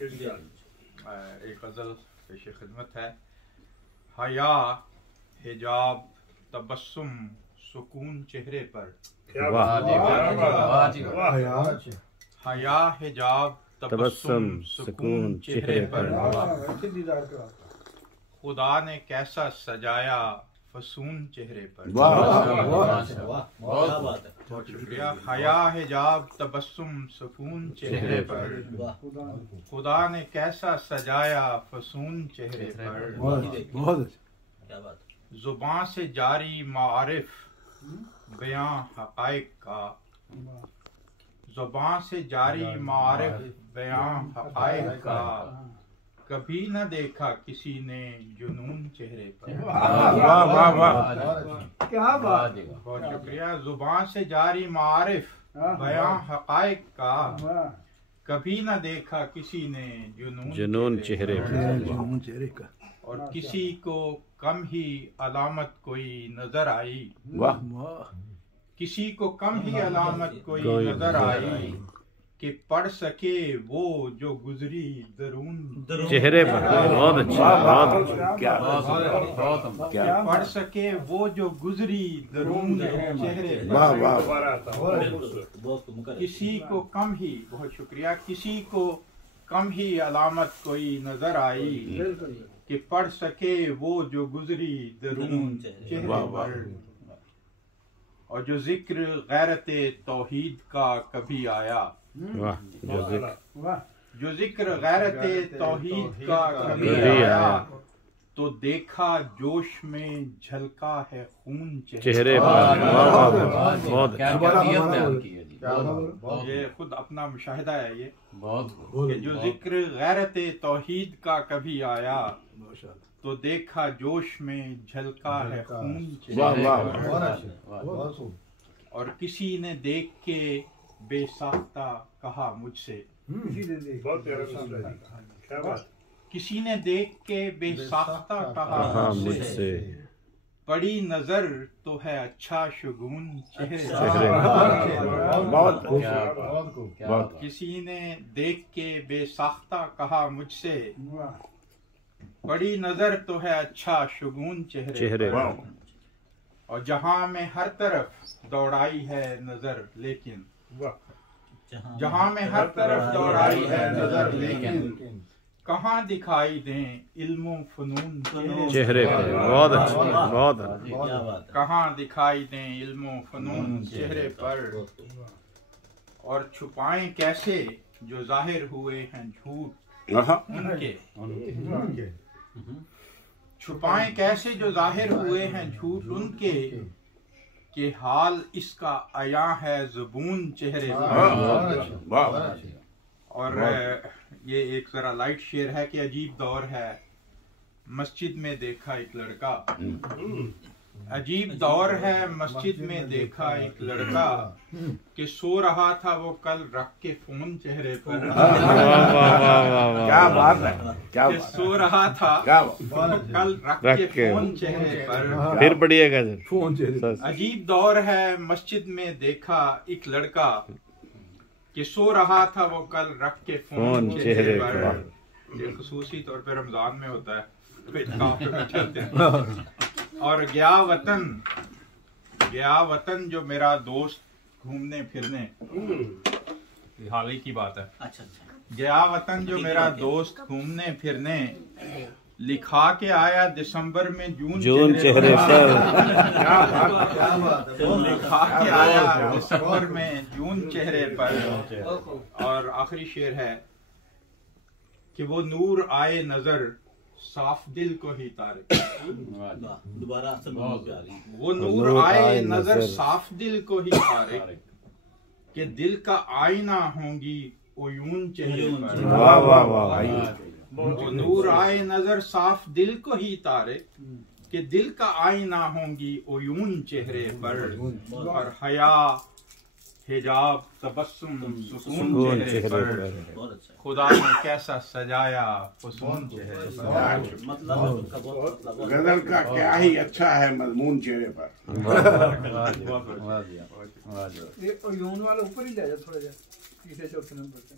एक गज़ल पेश खिदमत है। हया हिजाब तबस्सुम सुकून चेहरे पर। हया हिजाब तबस्सुम सुकून चेहरे पर। खुदा ने कैसा सजाया फसून चेहरे पर। बहुत शुक्रिया। हया हिजाब तबस्सुम सुकून चेहरे पर। खुदा ने कैसा सजाया फसून चेहरे पर। बहुत जुबान से जारी मारिफ बयां हक़ाइक़ का। जुबान से जारी मारिफ बयां हक़ाइक़ का। कभी न देखा किसी ने जुनून चेहरे पर। वाह वाह वाह, क्या बात। बहुत शुक्रिया। जुबान से जारी मारिफ बयां हक़ाइक़ का। कभी न देखा किसी ने जुनून चेहरे का। और किसी को कम ही अलामत कोई नजर आई। वाह। किसी को कम ही अलामत कोई नजर आई कि पढ़ सके वो जो गुजरी दरून चेहरे पर। बहुत अच्छा, क्या पढ़ सके वो जो गुजरी दरून चेहरे पर। वाह वाह। किसी को कम ही, बहुत शुक्रिया, किसी को कम ही अलामत कोई नजर आई कि पढ़ सके वो जो गुजरी दरून चेहरे पर। और जो जिक्र गैरते तौहीद का कभी आया। जो जिक्र गैरते तौहीद का कभी आया तो देखा जोश में झलका है खून चेहरे पर। ये खुद अपना मुशाहिदा है ये कि जो जिक्र गैरते तौहीद का कभी आया तो देखा जोश में झलका है खून चेहरे पर। और किसी ने देख के बेसाख्ता कहा मुझसे। किसी ने देख के बेसाख्ता कहा मुझसे। बड़ी नजर तो है अच्छा शगुन चेहरे पर। किसी ने देख के बेसाख्ता कहा मुझसे। बड़ी नजर तो है अच्छा शगुन चेहरे पर। और जहां में हर तरफ दौड़ाई है नजर लेकिन। जहां में हर तरफ दौड़ाई है नजर लेकिन कहाँ दिखाई दें इल्मो फनून चेहरे पर। बहुत अच्छा, बहुत अच्छा। कहाँ दिखाई दें इल्मो फनून चेहरे पर। और छुपाएं कैसे जो जाहिर हुए हैं झूठ उनके। छुपाएं कैसे जो जाहिर हुए हैं झूठ उनके कि हाल इसका आया है ज़ुबून चेहरे पर। और ये एक जरा लाइट शेर है कि अजीब दौर है मस्जिद में देखा एक लड़का। अजीब दौर है मस्जिद में देखा एक लड़का कि सो रहा था वो कल रख के फोन चेहरे पर। क्या बात है, क्या बात। सो रहा था कल रख के फोन चेहरे पर। फिर पढ़िएगा फोन चेहरे। अजीब दौर है मस्जिद में देखा एक लड़का कि सो रहा था वो कल रख के फोन चेहरे पर। ये खुसूसी तौर पे रमजान में होता है। और गया वतन जो मेरा दोस्त घूमने फिरने, हाल ही की बात है। अच्छा। गया वतन जो मेरा दोस्त घूमने फिरने लिखा के आया दिसंबर में जून चेहरे पर। लिखा के आया दिसंबर में जून चेहरे पर। और आखिरी शेर है कि वो नूर आए नजर साफ दिल को ही तारे। दोबारा वो नूर आए नजर साफ दिल को ही तारे कि दिल का आईना होंगी उयून चेहरे पर। वाह वाह वाह। वो नूर आए नजर साफ दिल को ही तारे कि दिल का आईना होंगी उयून चेहरे पर। और हया हिजाब तबस्सुम सुकून चेहरे पर। खुदा ने कैसा सजाया फसून चेहरे पर। गजल का क्या ही अच्छा है मजमून चेहरे पर। ये वाला ऊपर ही ले जा थोड़ा जा, तीसरे चौथे नंबर पे।